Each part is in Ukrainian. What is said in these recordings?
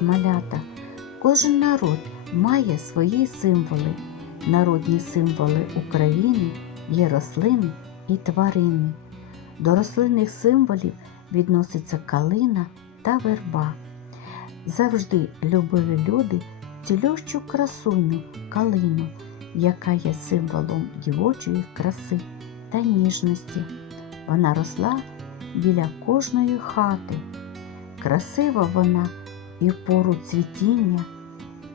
малята, кожен народ має свої символи. Народні символи України є рослини і тварини. До рослинних символів відноситься калина та верба. Завжди любили люди цілющу красуню калину, яка є символом дівочої краси та ніжності. Вона росла біля кожної хати. Красива вона і в пору цвітіння,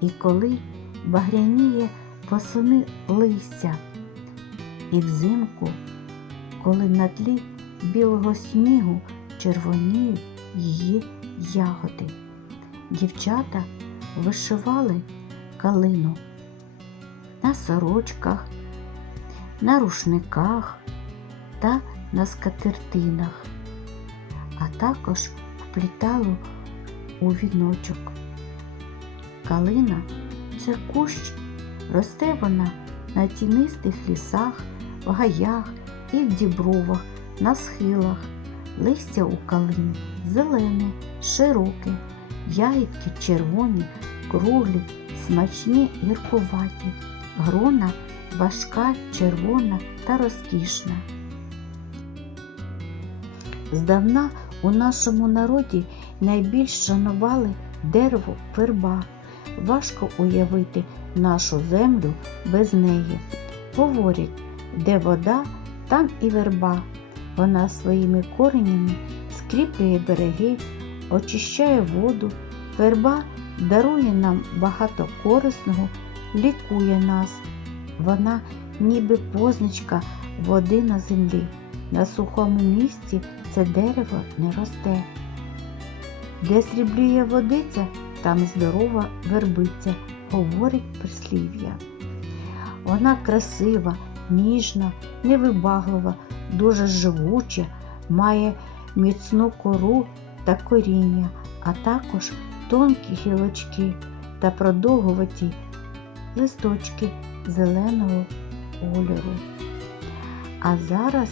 і коли багряніє восени листя, і взимку, коли на тлі білого снігу червоніють її ягоди. Дівчата вишивали калину на сорочках, на рушниках та на скатертинах, а також вплітали у віночок. Калина це кущ, росте вона на тінистих лісах, в гаях і в дібровах, на схилах. Листя у калині зелене, широке, ягідки червоні, круглі, смачні гіркуваті, грона важка, червона та розкішна. Здавна у нашому народі найбільш шанували дерево верба. Важко уявити нашу землю без неї. Говорять, де вода, там і верба. Вона своїми коренями скріплює береги, очищає воду. Верба дарує нам багато корисного, лікує нас. Вона ніби позначка води на землі. На сухому місці це дерево не росте. Де сріблює водиця, там здорова вербиця, говорить прислів'я. Вона красива, ніжна, невибаглива, дуже живуча, має міцну кору та коріння, а також тонкі гілочки та продовгуваті листочки зеленого кольору. А зараз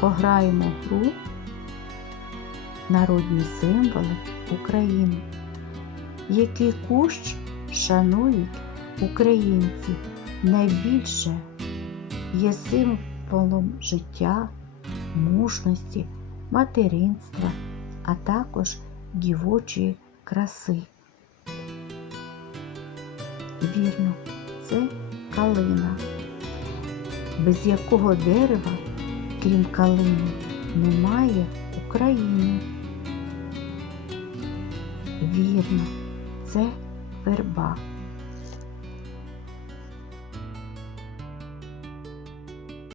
пограємо гру Народні символи України. Який кущ шанують українці найбільше є символом життя, мужності, материнства, а також дівочої краси. Вірно, це калина, без якого дерева, крім калини, немає України. Вірно, це верба.